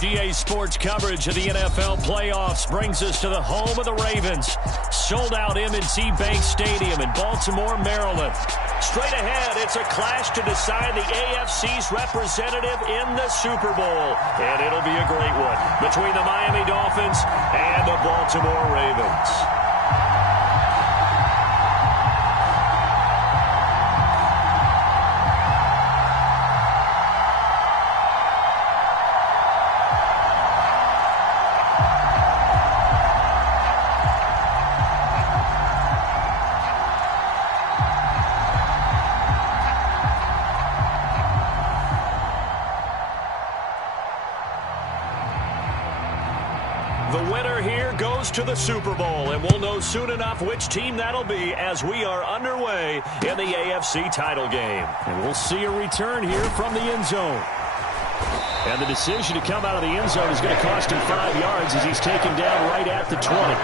USDA Sports coverage of the NFL playoffs brings us to the home of the Ravens. Sold out M&T Bank Stadium in Baltimore, Maryland. Straight ahead, it's a clash to decide the AFC's representative in the Super Bowl. And it'll be a great one between the Miami Dolphins and the Baltimore Ravens. To the Super Bowl, and we'll know soon enough which team that'll be as we are underway in the AFC title game. And we'll see a return here from the end zone. And the decision to come out of the end zone is going to cost him 5 yards as he's taken down right at the 20.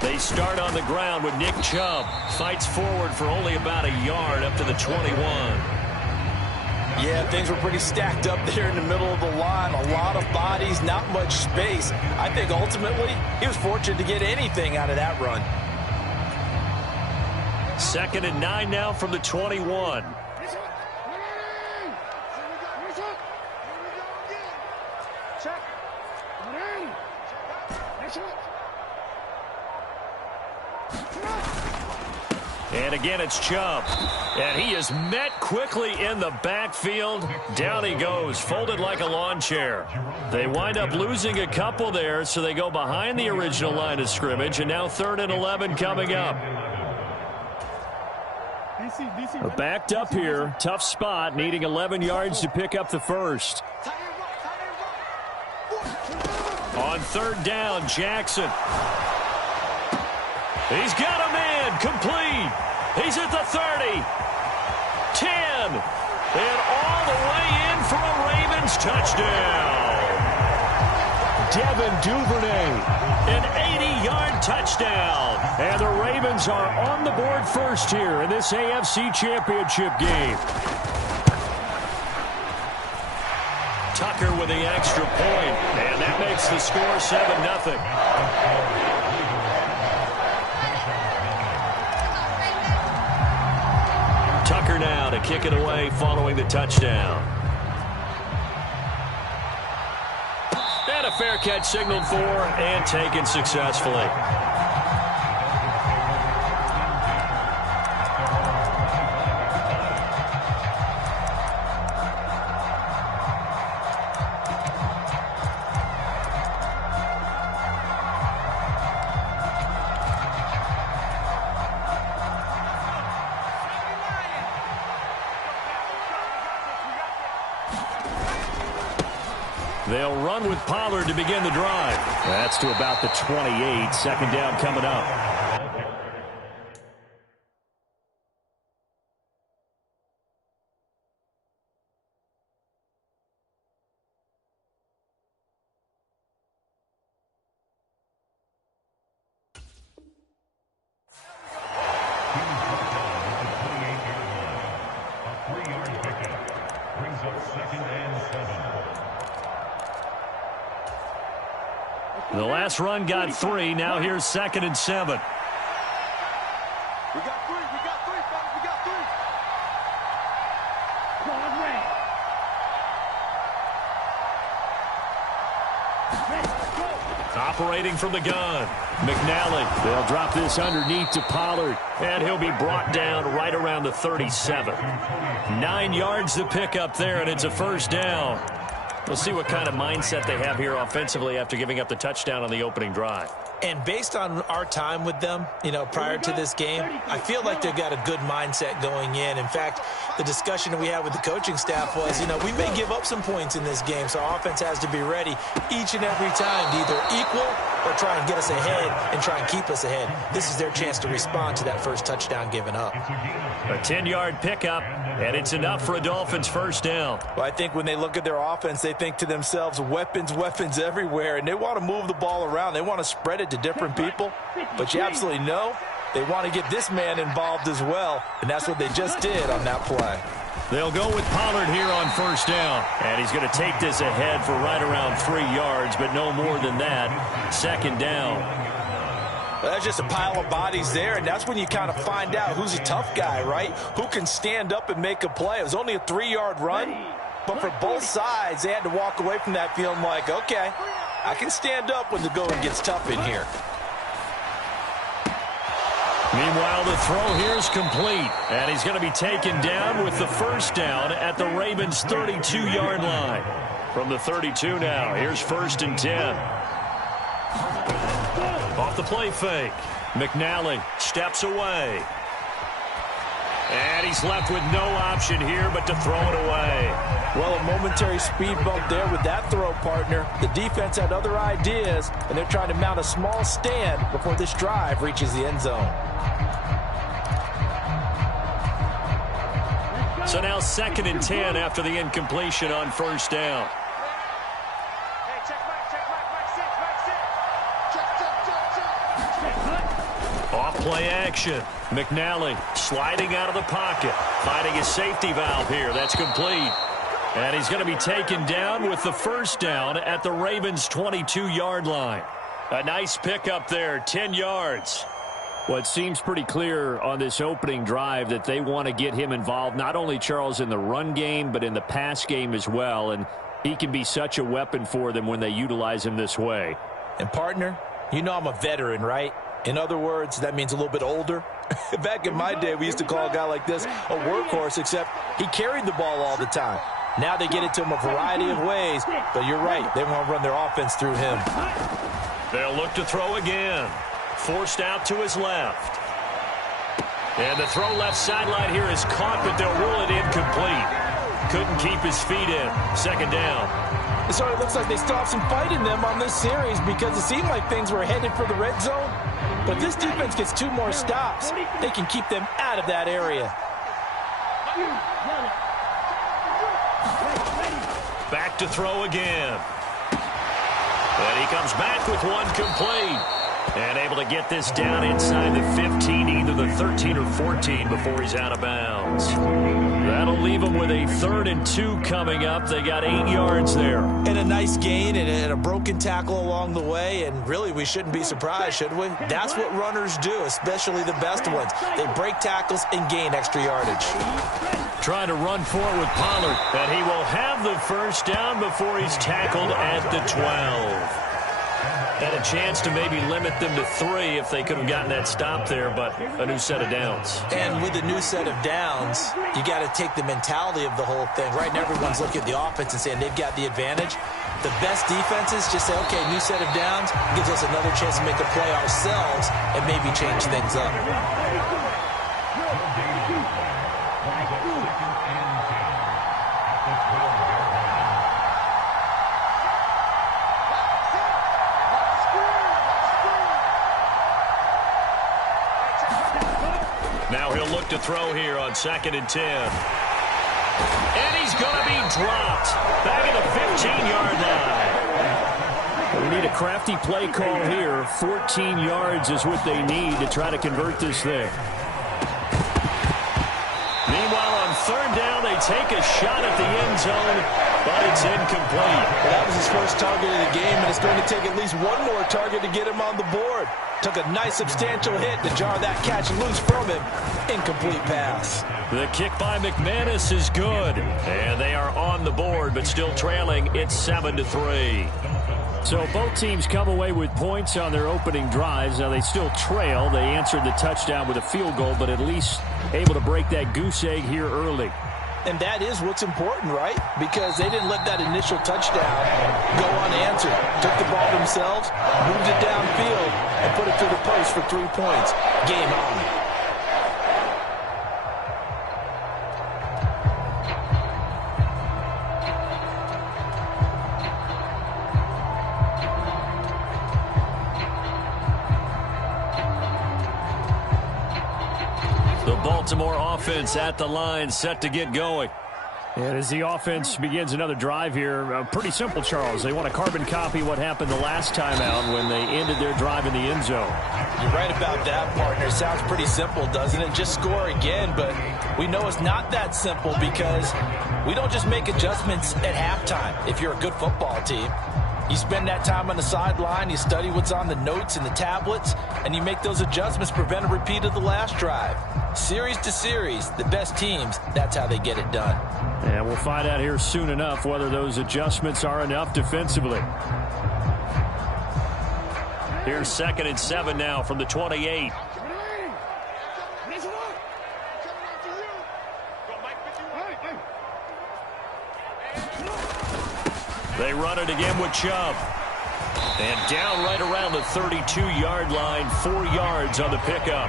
They start on the ground with Nick Chubb. Fights forward for only about a yard up to the 21. Yeah, things were pretty stacked up there in the middle of the line. A lot of bodies, not much space. I think ultimately he was fortunate to get anything out of that run. 2nd and 9 now from the 21. And again, it's Chubb. And he is met quickly in the backfield. Down he goes, folded like a lawn chair. They wind up losing a couple there, so they go behind the original line of scrimmage. And now 3rd and 11 coming up. Backed up here, tough spot, needing 11 yards to pick up the first. On 3rd down, Jackson. He's got a man, complete. He's at the 30, 10, and all the way in for a Ravens touchdown. Devin Duvernay, an 80-yard touchdown. And the Ravens are on the board first here in this AFC Championship game. Tucker with the extra point, and that makes the score 7-0. Tucker now to kick it away following the touchdown. And a fair catch signaled for and taken successfully. They'll run with Pollard to begin the drive. That's to about the 28. 2nd down coming up. The last run got 3. Now here's 2nd and 7. We got 3. We got 3, fellas. We got 3. Operating from the gun. McNally. They'll drop this underneath to Pollard. And he'll be brought down right around the 37. 9 yards to pick up there, and it's a 1st down. We'll see what kind of mindset they have here offensively after giving up the touchdown on the opening drive. And based on our time with them, prior to this game, I feel like they've got a good mindset going in. In fact, the discussion that we had with the coaching staff was, we may give up some points in this game, so our offense has to be ready each and every time to either equal or try and get us ahead and try and keep us ahead. This is their chance to respond to that first touchdown given up. A 10-yard pickup, and it's enough for a Dolphins first down. Well, I think when they look at their offense, they think to themselves, weapons everywhere, and they want to move the ball around. They want to spread it to different people, but you absolutely know they want to get this man involved as well, and that's what they just did on that play. They'll go with Pollard here on first down, and he's going to take this ahead for right around 3 yards, but no more than that. Second down. Well, that's just a pile of bodies there, and that's when you kind of find out who's a tough guy, right? Who can stand up and make a play. It was only a 3-yard run, but for both sides, they had to walk away from that feeling like, okay, I can stand up when the going gets tough in here. Meanwhile, the throw here is complete, and he's going to be taken down with the first down at the Ravens' 32-yard line. From the 32 now, here's 1st and 10. Off the play fake. McNally steps away. And he's left with no option here but to throw it away. Well, a momentary speed bump there with that throw, partner. The defense had other ideas, and they're trying to mount a small stand before this drive reaches the end zone. So now 2nd and 10 after the incompletion on first down. Off play action. McNally sliding out of the pocket. Finding his safety valve here. That's complete. And he's going to be taken down with the first down at the Ravens' 22-yard line. A nice pickup there, 10 yards. Well, it seems pretty clear on this opening drive that they want to get him involved, not only, Charles, in the run game, but in the pass game as well. And he can be such a weapon for them when they utilize him this way. And, partner, I'm a veteran, right? In other words, that means a little bit older. Back in my day, we used to call a guy like this a workhorse, except he carried the ball all the time. Now they get it to him a variety of ways, but you're right. They want to run their offense through him. They'll look to throw again. Forced out to his left. And the throw left sideline here is caught, but they'll rule it incomplete. Couldn't keep his feet in. Second down. So it looks like they still have some fight in them on this series because it seemed like things were headed for the red zone. But if this defense gets 2 more stops, they can keep them out of that area. Back to throw again. And he comes back with one complete. And able to get this down inside the 15, either the 13 or 14 before he's out of bounds. That'll leave them with a 3rd and 2 coming up. They got 8 yards there. And a nice gain and a broken tackle along the way. And really, we shouldn't be surprised, should we? That's what runners do, especially the best ones. They break tackles and gain extra yardage. Trying to run for it with Pollard. And he will have the first down before he's tackled at the 12. Had a chance to maybe limit them to 3 if they could have gotten that stop there, but a new set of downs. And with a new set of downs, you got to take the mentality of the whole thing. Right now, everyone's looking at the offense and saying they've got the advantage. The best defenses just say, okay, new set of downs gives us another chance to make a play ourselves and maybe change things up. Now he'll look to throw here on 2nd and 10. And he's going to be dropped. Back at the 15-yard line. We need a crafty play call here. 14 yards is what they need to try to convert this thing. Meanwhile, on 3rd down, they take a shot at the end zone, but it's incomplete. Well, that was his first target of the game, and it's going to take at least one more target to get him on the board. Took a nice substantial hit to jar that catch loose from him. Incomplete pass. The kick by McManus is good. And they are on the board, but still trailing. It's 7-3. So both teams come away with points on their opening drives. Now they still trail. They answered the touchdown with a field goal, but at least able to break that goose egg here early. And that is what's important, right? Because they didn't let that initial touchdown go unanswered. Took the ball themselves, moved it downfield, and put it through the post for 3 points. Game on. Baltimore offense at the line, set to get going. And as the offense begins another drive here, pretty simple, Charles. They want to carbon copy what happened the last time out when they ended their drive in the end zone. You're right about that, partner. Sounds pretty simple, doesn't it? Just score again, but we know it's not that simple because we don't just make adjustments at halftime if you're a good football team. You spend that time on the sideline, you study what's on the notes and the tablets, and you make those adjustments, prevent a repeat of the last drive. Series to series, the best teams, that's how they get it done. And we'll find out here soon enough whether those adjustments are enough defensively. Here's 2nd and 7 now from the 28. They run it again with Chubb. And down right around the 32-yard line, 4 yards on the pickup.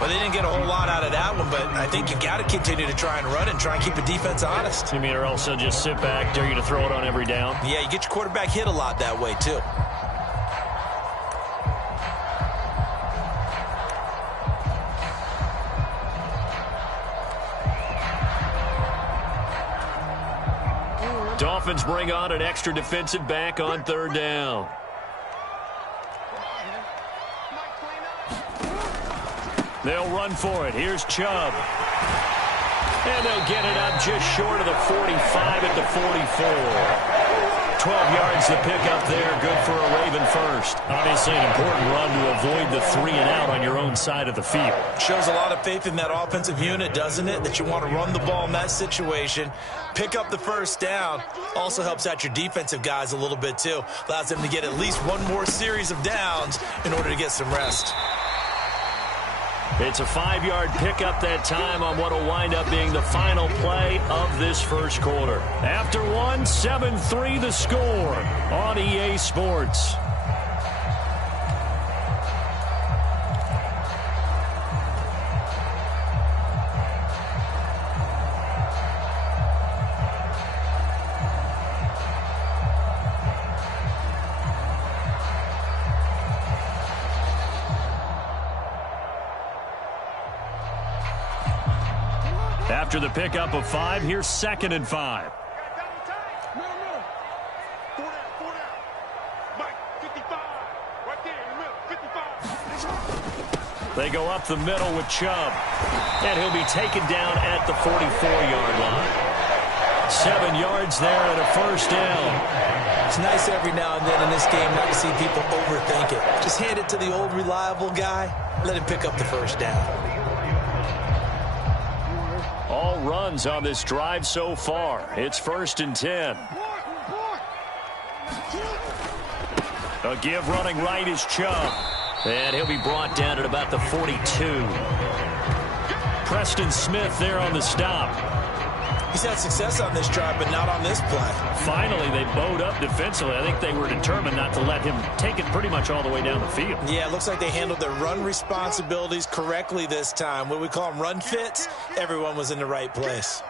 Well, they didn't get a whole lot out of that one, but I think you got to continue to try and run and try and keep the defense honest. You mean, or also just sit back, dare you to throw it on every down? Yeah, you get your quarterback hit a lot that way, too. Dolphins bring on an extra defensive back on 3rd down. They'll run for it. Here's Chubb. And they'll get it up just short of the 45 at the 44. 12 yards to pick up there. Good for a Raven first. Obviously an important run to avoid the 3 and out on your own side of the field. Shows a lot of faith in that offensive unit, doesn't it? That you want to run the ball in that situation. Pick up the 1st down. Also helps out your defensive guys a little bit, too. Allows them to get at least one more series of downs in order to get some rest. It's a 5-yard pickup that time on what will wind up being the final play of this first quarter. After one, 7-3 the score on EA Sports. After the pickup of 5, here's 2nd and 5. They go up the middle with Chubb. And he'll be taken down at the 44-yard line. 7 yards there and a 1st down. It's nice every now and then in this game not to see people overthink it. Just hand it to the old reliable guy. Let him pick up the 1st down. All runs on this drive so far. It's 1st and 10. A give running right is Chubb. And he'll be brought down at about the 42. Preston Smith there on the stop. He's had success on this drive, but not on this play. Finally, they bowed up defensively. I think they were determined not to let him take it pretty much all the way down the field. Yeah, it looks like they handled their run responsibilities correctly this time. What we call them run fits, everyone was in the right place.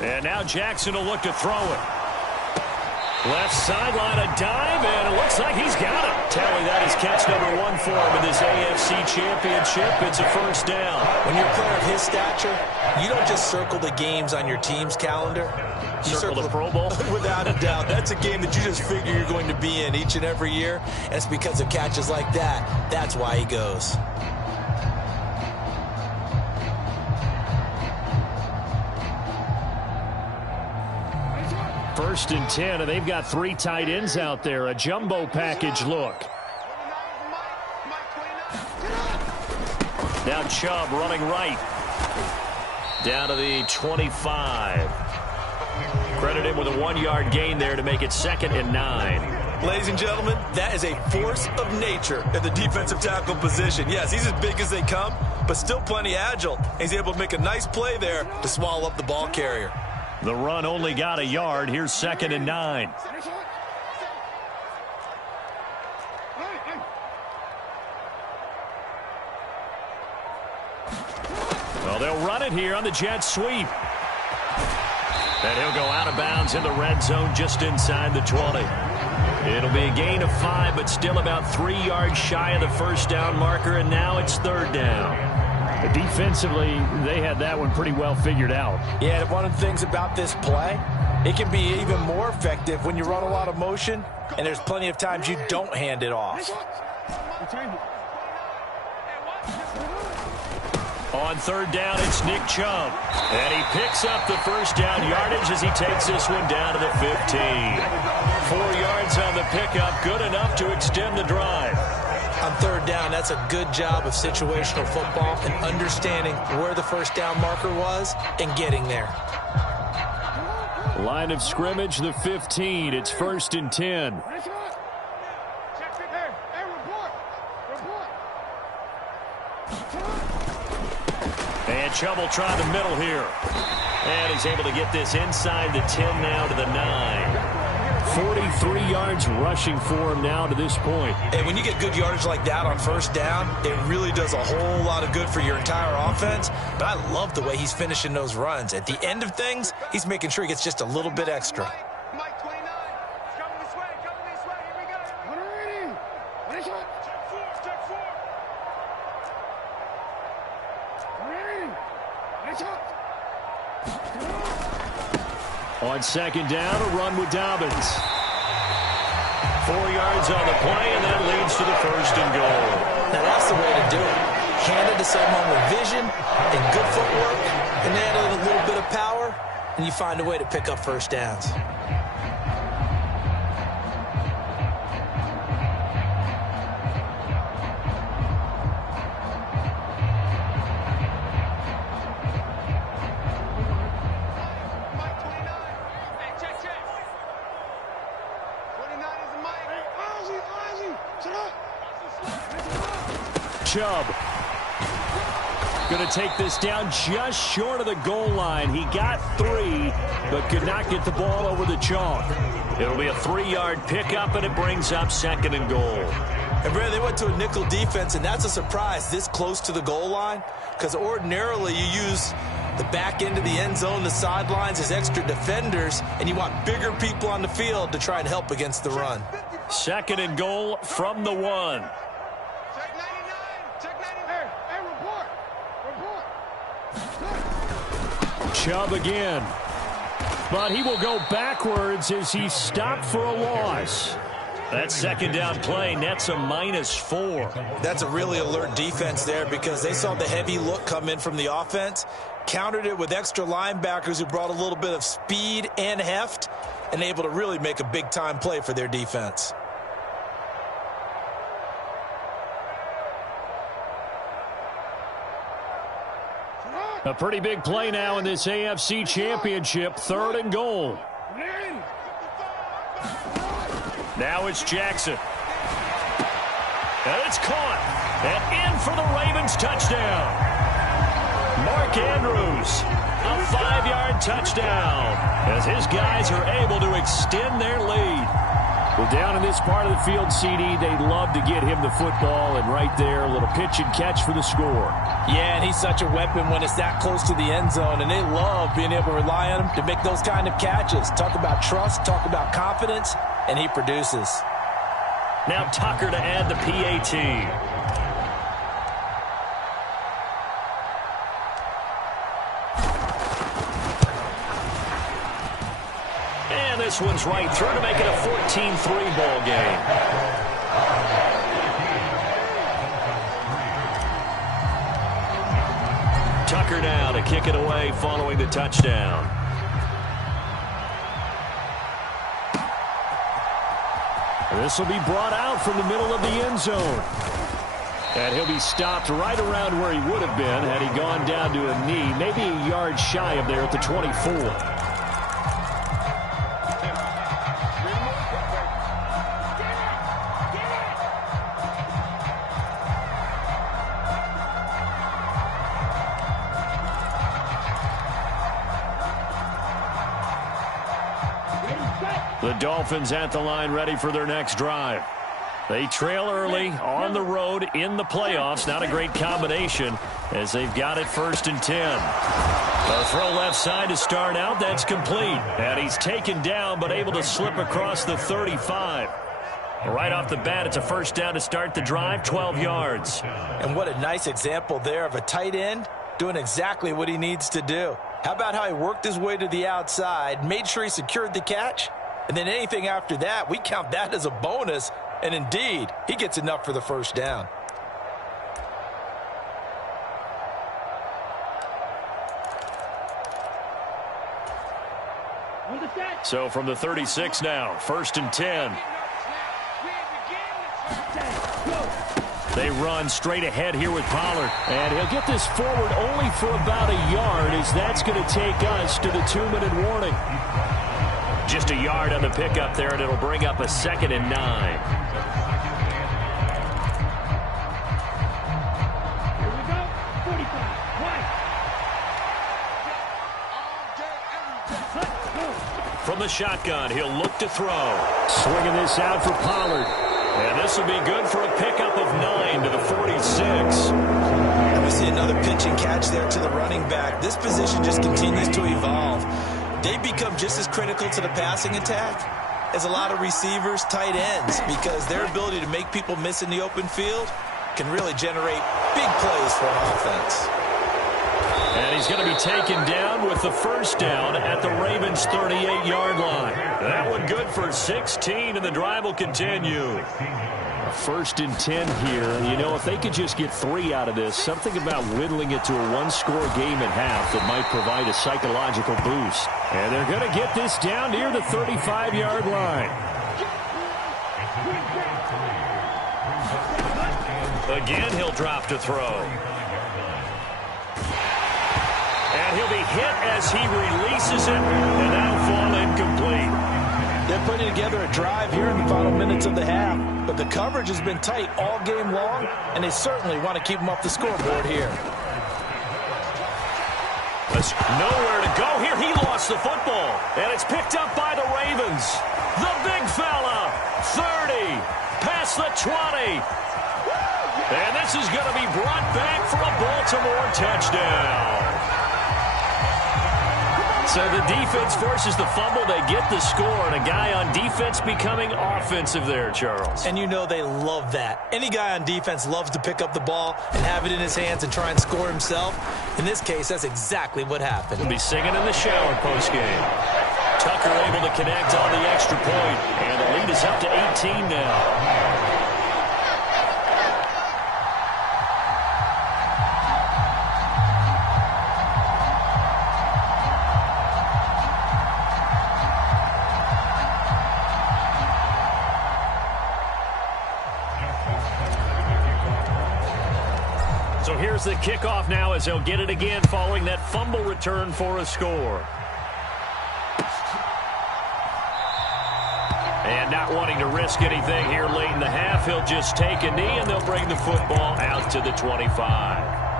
And now Jackson will look to throw it. Left sideline, a dive, and it looks like he's got it. Tally, that is catch number 1 for him in this AFC Championship. It's a 1st down. When you're a player of his stature, you don't just circle the games on your team's calendar. You circle the Pro Bowl? Without a doubt. That's a game that you just figure you're going to be in each and every year, and it's because of catches like that. That's why he goes. First and 10, and they've got 3 tight ends out there. A jumbo package look. Now Chubb running right. Down to the 25. Credit him with a 1-yard gain there to make it 2nd and 9. Ladies and gentlemen, that is a force of nature at the defensive tackle position. Yes, he's as big as they come, but still plenty agile. He's able to make a nice play there to swallow up the ball carrier. The run only got a yard. Here's 2nd and 9. Well, they'll run it here on the jet sweep. And he'll go out of bounds in the red zone just inside the 20. It'll be a gain of 5, but still about 3 yards shy of the first down marker, and now it's 3rd down. Defensively, they had that one pretty well figured out. Yeah, one of the things about this play, it can be even more effective when you run a lot of motion, and there's plenty of times you don't hand it off. On 3rd down, it's Nick Chubb. And he picks up the first down yardage as he takes this one down to the 15. 4 yards on the pickup, good enough to extend the drive. On 3rd down, that's a good job of situational football and understanding where the first down marker was and getting there. Line of scrimmage, the 15. It's 1st and 10. And Chubb will try the middle here. And he's able to get this inside the 10 now to the 9. 43 yards rushing for him now to this point. And when you get good yardage like that on 1st down, it really does a whole lot of good for your entire offense. But I love the way he's finishing those runs. At the end of things, he's making sure he gets just a little bit extra. Mike 29. Coming this way. Here we go. Check 4. On 2nd down, a run with Dobbins. 4 yards on the play, and that leads to the 1st and goal. Now that's the way to do it. Hand it to someone with vision and good footwork, and add a little bit of power, and you find a way to pick up 1st downs. Chubb going to take this down just short of the goal line. He got 3, but could not get the ball over the chalk. It'll be a 3-yard pickup, and it brings up 2nd and goal. And, Brad, they went to a nickel defense, and that's a surprise this close to the goal line, because ordinarily you use the back end of the end zone, the sidelines as extra defenders, and you want bigger people on the field to try and help against the run. 2nd and goal from the 1. Chubb again. But he will go backwards as he stopped for a loss. That 2nd down play nets a -4. That's a really alert defense there because they saw the heavy look come in from the offense, countered it with extra linebackers who brought a little bit of speed and heft, and able to really make a big-time play for their defense. A pretty big play now in this AFC Championship. 3rd and goal. Now it's Jackson. And it's caught. And in for the Ravens touchdown. Mark Andrews, a 5-yard touchdown as his guys are able to extend their lead. Well, down in this part of the field, CD, they'd love to get him the football, and right there, a little pitch and catch for the score. Yeah, and he's such a weapon when it's that close to the end zone, and they love being able to rely on him to make those kind of catches. Talk about trust, talk about confidence, and he produces. Now Tucker to add the PAT. And this one's right through to make it a 14-3 ball game. Tucker now to kick it away following the touchdown. This will be brought out from the middle of the end zone. And he'll be stopped right around where he would have been had he gone down to a knee, maybe a yard shy of there at the 24. The Dolphins at the line ready for their next drive. They trail early on the road in the playoffs. Not a great combination as they've got it 1st and 10. A throw left side to start out. That's complete. And he's taken down but able to slip across the 35. Right off the bat, it's a 1st down to start the drive, 12 yards. And what a nice example there of a tight end doing exactly what he needs to do. How about how he worked his way to the outside, made sure he secured the catch, and then anything after that, we count that as a bonus. And indeed, he gets enough for the 1st down. So from the 36 now, 1st and 10. They run straight ahead here with Pollard. And he'll get this forward only for about a yard, as that's going to take us to the 2-minute warning. Just a yard on the pickup there, and it'll bring up a 2nd and 9. From the shotgun, he'll look to throw. Swinging this out for Pollard. And this will be good for a pickup of 9 to the 46. And we see another pitch and catch there to the running back. This position just continues to evolve. They become just as critical to the passing attack as a lot of receivers, tight ends, because their ability to make people miss in the open field can really generate big plays for an offense. And he's going to be taken down with the 1st down at the Ravens' 38-yard line. That one good for 16, and the drive will continue. A 1st and 10 here. You know, if they could just get 3 out of this, something about whittling it to a 1-score game at half that might provide a psychological boost. And they're going to get this down near the 35-yard line. Again, he'll drop to throw. And he'll be hit as he releases it, and that'll fall incomplete. They're putting together a drive here in the final minutes of the half, but the coverage has been tight all game long, and they certainly want to keep them off the scoreboard here. There's nowhere to go here. He lost the football, and it's picked up by the Ravens. The big fella, 30, past the 20. And this is going to be brought back for a Baltimore touchdown. So the defense forces the fumble. They get the score, and a guy on defense becoming offensive there, Charles. And you know they love that. Any guy on defense loves to pick up the ball and have it in his hands and try and score himself. In this case, that's exactly what happened. He'll be singing in the shower postgame. Tucker able to connect on the extra point, and the lead is up to 18 now. So here's the kickoff now as they'll get it again following that fumble return for a score. And not wanting to risk anything here late in the half, he'll just take a knee and they'll bring the football out to the 25.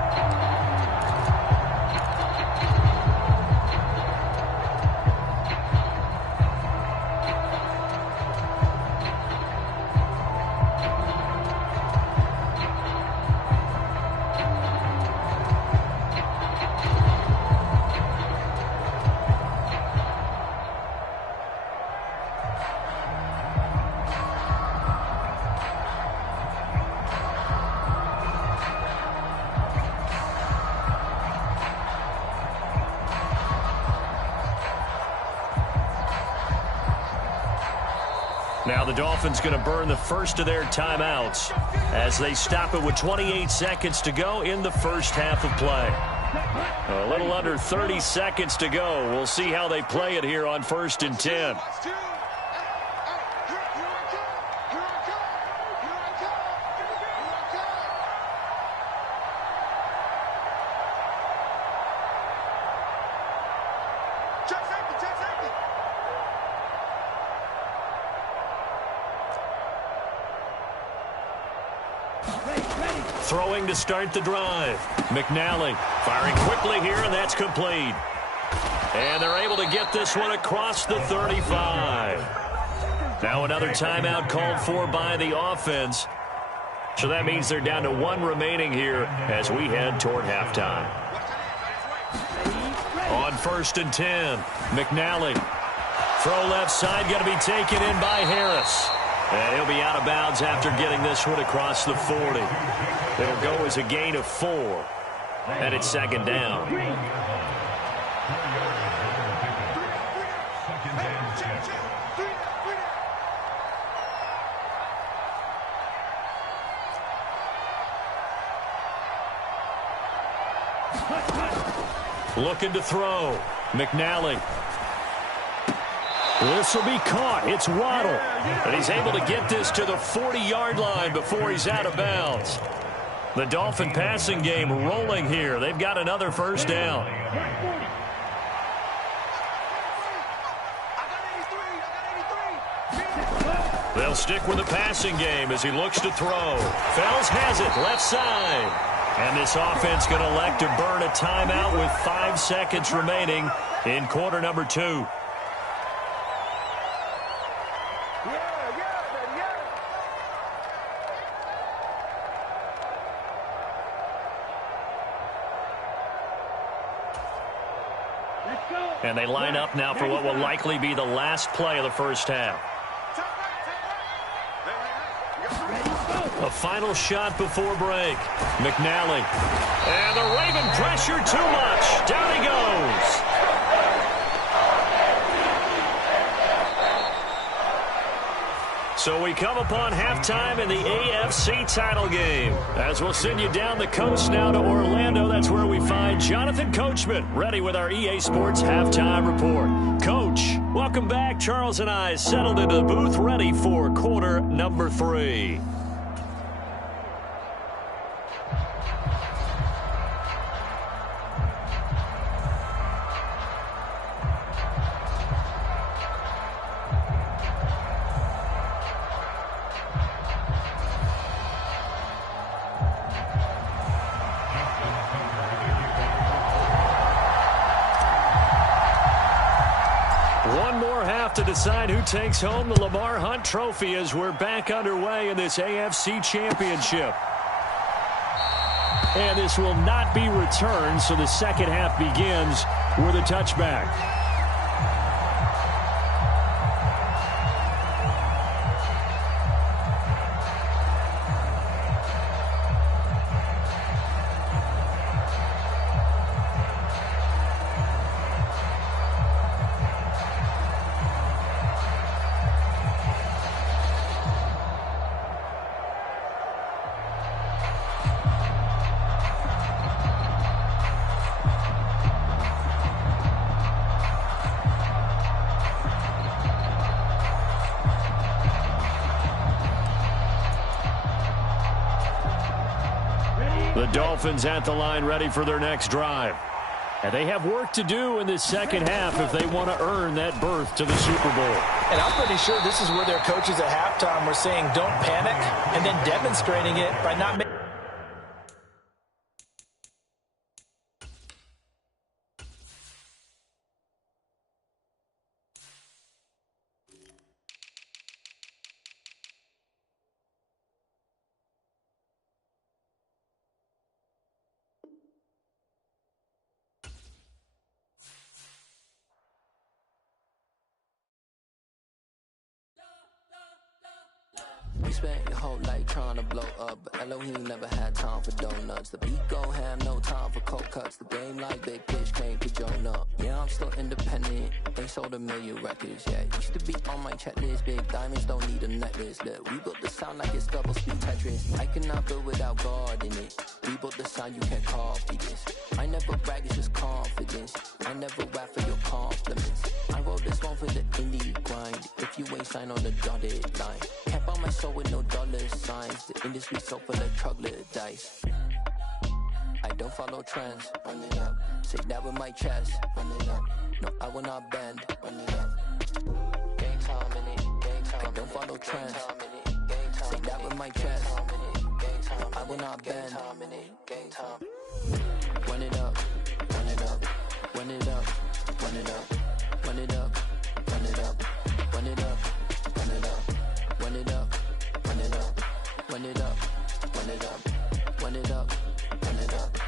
Now the Dolphins going to burn the first of their timeouts as they stop it with 28 seconds to go in the first half of play. A little under 30 seconds to go. We'll see how they play it here on 1st and 10. Throwing to start the drive. McNally firing quickly here, and that's complete. And they're able to get this one across the 35. Now another timeout called for by the offense. So that means they're down to 1 remaining here as we head toward halftime. On 1st and 10, McNally. Throw left side, going to be taken in by Harris. And he'll be out of bounds after getting this one across the 40. It'll go as a gain of 4. And it's 2nd down. Looking to throw. McNally. This will be caught. It's Waddle. And he's able to get this to the 40-yard line before he's out of bounds. The Dolphin passing game rolling here. They've got another 1st down. They'll stick with the passing game as he looks to throw. Fells has it, left side. And this offense going to elect to burn a timeout with 5 seconds remaining in quarter number 2. And they line up now for what will likely be the last play of the 1st half. A final shot before break. McNally. And the Raven pressure too much. Down he goes. So we come upon halftime in the AFC title game. As we'll send you down the coast now to Orlando, that's where we find Jonathan Coachman, ready with our EA Sports halftime report. Coach, welcome back. Charles and I settled into the booth, ready for quarter number 3. To decide who takes home the Lamar Hunt Trophy as we're back underway in this AFC Championship. And this will not be returned, so the second half begins with a touchback. The Dolphins at the line ready for their next drive. And they have work to do in this second half if they want to earn that berth to the Super Bowl. And I'm pretty sure this is where their coaches at halftime were saying don't panic and then demonstrating it by not making. You spent your whole life trying to blow up, but Elohim never had time for donuts. The beat go ham, no time for cold cuts. The game like big pitch came to Jonah. Yeah, I'm still independent. They sold 1 million records, yeah. Used to be on my checklist. Big diamonds don't need a necklace. Look, we built the sound like it's double speed Tetris. I cannot build without God in it. We built the sound, you can't copy this. I never brag, it's just confidence. I never rap for your compliments. I wrote this one for the indie grind. If you ain't signed on the dotted line, can't buy my soul with no dollar signs. The industry so full of troglodytes. I don't follow trends. Run it up. Say that with my chest. Run it up. No, I will not bend. Run it up. Game time in it. Game time. I don't follow trends. Say that with my chest. No, I will not bend. Game time. Run it up. Run it up. Run it up. run it up, run it up, run it up, run it up, run it up, run it up, run it up, run it up, run it up, run it up, run it up.